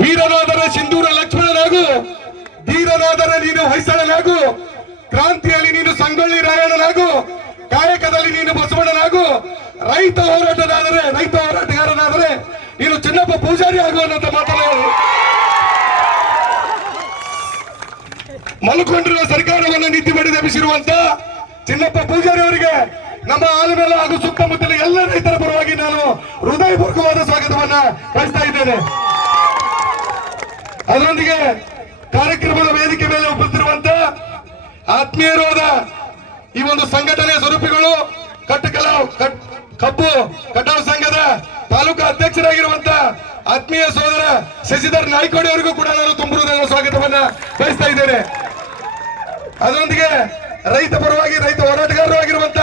ವೀರನಾದರೆ ಸಿಂಧೂರ ಲಕ್ಷ್ಮಣನಾಗು, ಧೀರನಾದರೆ ನೀನು ಹೊಯ್ಸಳನಾಗು, ಕ್ರಾಂತಿಯಲ್ಲಿ ನೀನು ಸಂಗೊಳ್ಳಿ ರಾಯಣ್ಣನಾಗು, ಕಾಯಕದಲ್ಲಿ ನೀನು ಬಸವಣ್ಣನಾಗು, ರೈತ ಹೋರಾಟಗಾರನಾದರೆ ನೀನು ಚಿನ್ನಪ್ಪ ಪೂಜಾರಿ ಆಗುವಂತ ಮಾತನಾಡಿ ಮಲ್ಕೊಂಡಿರುವ ಸರ್ಕಾರವನ್ನು ನೀತಿ ಬಡಿದೆಬ್ಬಿಸಿರುವಂತ ಚಿನ್ನಪ್ಪ ಪೂಜಾರಿ ಅವರಿಗೆ ನಮ್ಮ ಆಲಮೇಲ ಹಾಗೂ ಸುತ್ತಮುತ್ತಲ ಎಲ್ಲ ರೈತರ ಪರವಾಗಿ ನಾನು ಹೃದಯಪೂರ್ವಕವಾದ ಸ್ವಾಗತವನ್ನ ಬಯಸ್ತಾ ಇದ್ದೇನೆ. ಅದರೊಂದಿಗೆ ಕಾರ್ಯಕ್ರಮದ ವೇದಿಕೆ ಮೇಲೆ ಉಪಸ್ಥಿತಿರುವಂತ ಆತ್ಮೀಯರಾದ ಈ ಒಂದು ಸಂಘಟನೆಯ ಸ್ವರೂಪಿಗಳು ಕಬ್ಬು ಕಟಾವು ಸಂಘದ ತಾಲೂಕಾ ಅಧ್ಯಕ್ಷರಾಗಿರುವಂತ ಆತ್ಮೀಯ ಸೋದರ ಶಶಿಧರ್ ನಾಯ್ಕೋಡಿ ಅವರಿಗೂ ಕೂಡ ನಾನು ತುಂಬುವುದನ್ನು ಸ್ವಾಗತವನ್ನ ಬಯಸ್ತಾ ಇದ್ದೇನೆ. ಅದರೊಂದಿಗೆ ರೈತ ಪರವಾಗಿ ರೈತ ಹೋರಾಟಗಾರರಾಗಿರುವಂತ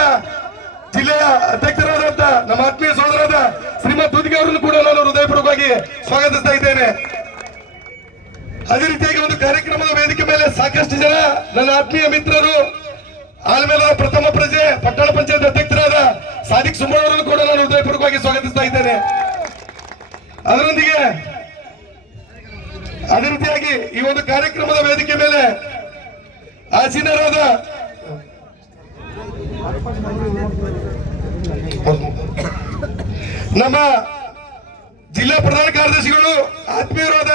ಜಿಲ್ಲೆಯ ಅಧ್ಯಕ್ಷರಾದಂತ ನಮ್ಮ ಆತ್ಮೀಯ ಸೋದರಾದ ಶ್ರೀಮಂತ್ ತುದಿಗೆ ಅವರನ್ನು ಕೂಡ ನಾನು ಹೃದಯಪೂರ್ವಕವಾಗಿ ಸ್ವಾಗತಿಸ್ತಾ ಇದ್ದೇನೆ. ಅದೇ ರೀತಿಯಾಗಿ ಒಂದು ಕಾರ್ಯಕ್ರಮದ ವೇದಿಕೆ ಮೇಲೆ ಸಾಕಷ್ಟು ಜನ ನನ್ನ ಆತ್ಮೀಯ ಮಿತ್ರರು, ಆಲಮೇಲದ ಪ್ರಥಮ ಪ್ರಜೆ ಪಟ್ಟಣ ಪಂಚಾಯತ್ ಅಧ್ಯಕ್ಷರಾದ ಸಾದಿಕ್ ಸುಮನ್ ಅವರನ್ನು ಕೂಡ ನಾನು ಹೃದಯಪೂರ್ವಕವಾಗಿ ಸ್ವಾಗತಿಸ್ತಾ ಇದ್ದೇನೆ. ಅದರೊಂದಿಗೆ ಅದೇ ರೀತಿಯಾಗಿ ಈ ಒಂದು ಕಾರ್ಯಕ್ರಮದ ವೇದಿಕೆ ಮೇಲೆ ಆಸೀನರಾದ ನಮ್ಮ ಜಿಲ್ಲಾ ಪ್ರಧಾನ ಕಾರ್ಯದರ್ಶಿಗಳು ಆತ್ಮೀಯರಾದ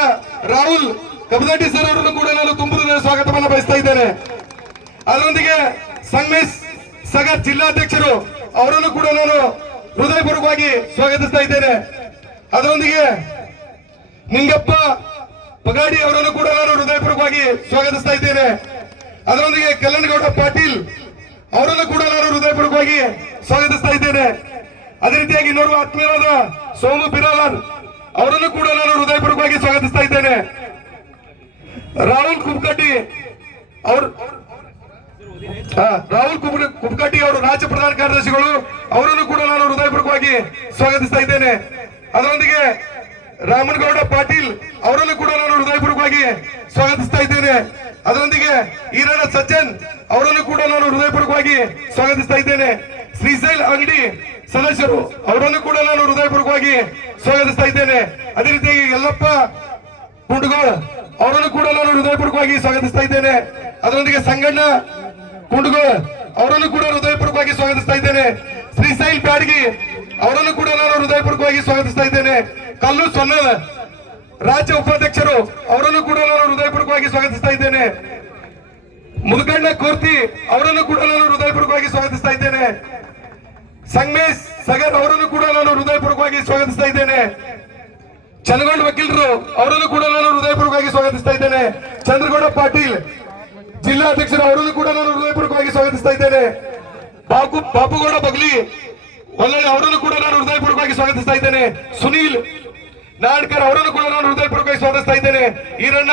ರಾಹುಲ್ ಕಬದಡ್ಡಿ ಸರ್ ಅವರನ್ನು ಕೂಡ ನಾನು ತುಂಬುವುದರ ಸ್ವಾಗತವನ್ನು ಬಯಸ್ತಾ ಇದ್ದೇನೆ. ಅದರೊಂದಿಗೆ ಸಂಗಮೇಶ್ ಸಗರ್ ಜಿಲ್ಲಾಧ್ಯಕ್ಷರು ಅವರನ್ನು ಕೂಡ ನಾನು ಹೃದಯಪೂರ್ವಕವಾಗಿ ಸ್ವಾಗತಿಸ್ತಾ ಇದ್ದೇನೆ. ಅದರೊಂದಿಗೆ ನಿಂಗಪ್ಪ ಪಗಾಡಿ ಅವರನ್ನು ಕೂಡ ನಾನು ಹೃದಯಪೂರ್ವಕವಾಗಿ ಸ್ವಾಗತಿಸ್ತಾ ಇದ್ದೇನೆ. ಅದರೊಂದಿಗೆ ಕಲ್ಲನಗೌಡ ಪಾಟೀಲ್ ಅವರನ್ನು ಕೂಡ ನಾನು ಹೃದಯಪೂರ್ವಕವಾಗಿ ಸ್ವಾಗತಿಸ್ತಾ ಇದ್ದೇನೆ. ಅದೇ ರೀತಿಯಾಗಿ ಇನ್ನೋರ್ವ ಆತ್ಮೀಯರಾದ ಸೋಮು ಬಿರಾಲನ್ ಅವರನ್ನು ಕೂಡ ನಾನು ಹೃದಯಪೂರ್ವಕವಾಗಿ ಸ್ವಾಗತಿಸ್ತಾ ಇದ್ದೇನೆ. ರಾಹುಲ್ ಕುಬ್ಕಟ್ಟಿ ಅವರು ರಾಜ್ಯ ಪ್ರಧಾನ ಕಾರ್ಯದರ್ಶಿಗಳು ಅವರನ್ನು ಕೂಡ ನಾನು ಹೃದಯಪೂರ್ವಕವಾಗಿ ಸ್ವಾಗತಿಸ್ತಾ ಇದ್ದೇನೆ. ಅದರೊಂದಿಗೆ ರಾಮನಗೌಡ ಪಾಟೀಲ್ ಅವರನ್ನು ಕೂಡ ನಾನು ಹೃದಯಪೂರ್ವಕವಾಗಿ ಸ್ವಾಗತಿಸ್ತಾ ಇದ್ದೇನೆ. ಅದರೊಂದಿಗೆ ಈರಣ್ಣ ಸಜ್ಜನ್ ಅವರನ್ನು ಕೂಡ ನಾನು ಹೃದಯಪೂರ್ವಕವಾಗಿ ಸ್ವಾಗತಿಸ್ತಾ ಇದ್ದೇನೆ. ಶ್ರೀಶೈಲ್ ಅಂಗಡಿ ಸದಸ್ಯರು ಅವರನ್ನು ಕೂಡ ನಾನು ಹೃದಯಪೂರ್ವಕವಾಗಿ ಸ್ವಾಗತಿಸ್ತಾ ಇದ್ದೇನೆ. ಅದೇ ರೀತಿಯಾಗಿ ಯಲ್ಲಪ್ಪ ಕುಂಡಗೋಳ್ ಅವರನ್ನು ಕೂಡ ನಾನು ಹೃದಯಪೂರ್ವಕವಾಗಿ ಸ್ವಾಗತಿಸ್ತಾ ಇದ್ದೇನೆ. ಅದರೊಂದಿಗೆ ಸಂಗಣ್ಣ ಕುಂಡಗೋಳ್ ಅವರನ್ನು ಕೂಡ ಹೃದಯಪೂರ್ವಕವಾಗಿ ಸ್ವಾಗತಿಸ್ತಾ ಇದ್ದೇನೆ. ಶ್ರೀಶೈಲ್ ಬ್ಯಾಡಗಿ ಅವರನ್ನು ಕೂಡ ನಾನು ಹೃದಯಪೂರ್ವಕವಾಗಿ ಸ್ವಾಗತಿಸ್ತಾ ಇದ್ದೇನೆ. ಕಲ್ಲು ಸೊನ್ನದ ರಾಜ್ಯ ಉಪಾಧ್ಯಕ್ಷರು ಅವರನ್ನು ಕೂಡ ನಾನು ಹೃದಯಪೂರ್ವಕವಾಗಿ ಸ್ವಾಗತಿಸ್ತಾ ಇದ್ದೇನೆ. ಮುದುಕಣ್ಣ ಕೋರ್ತಿ ಅವರನ್ನು ಕೂಡ ನಾನು ಹೃದಯಪೂರ್ವಕವಾಗಿ ಸ್ವಾಗತಿಸ್ತಾ ಇದ್ದೇನೆ. ಸಂಗಮೇಶ್ ಸಗರ್ ಅವರನ್ನು ಕೂಡ ನಾನು ಹೃದಯಪೂರ್ವಕವಾಗಿ ಸ್ವಾಗತಿಸ್ತಾ ಇದ್ದೇನೆ. ಚನ್ನಗೊಂಡ ವಕೀಲರು ಅವರನ್ನು ಕೂಡ ನಾನು ಹೃದಯಪೂರ್ವಕವಾಗಿ ಸ್ವಾಗತಿಸ್ತಾ ಇದ್ದೇನೆ. ಚಂದ್ರಗೌಡ ಪಾಟೀಲ್ ಜಿಲ್ಲಾಧ್ಯಕ್ಷರು ಅವರನ್ನು ಕೂಡ ನಾನು ಹೃದಯಪೂರ್ವಕವಾಗಿ ಸ್ವಾಗತಿಸ್ತಾ ಇದ್ದೇನೆ. ಬಾಪುಗೌಡ ಬಗ್ಲಿ ಒಳ್ಳೆ ಅವರನ್ನು ಕೂಡ ನಾನು ಹೃದಯಪೂರ್ವಕವಾಗಿ ಸ್ವಾಗತಿಸ್ತಾ ಇದ್ದೇನೆ. ಸುನೀಲ್ ನಾಡ್ಕರ್ ಅವರನ್ನು ಕೂಡ ನಾನು ಹೃದಯಪೂರ್ವಕವಾಗಿ ಸ್ವಾಗತಿಸ್ತಾ ಇದ್ದೇನೆ. ಈರಣ್ಣ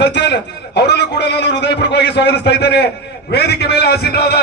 ಸಜ್ಜನ್ ಅವರನ್ನು ಕೂಡ ನಾನು ಹೃದಯಪೂರ್ವಕವಾಗಿ ಸ್ವಾಗತಿಸ್ತಾ ಇದ್ದೇನೆ. ವೇದಿಕೆ ಮೇಲೆ ಆಸೀನರಾದ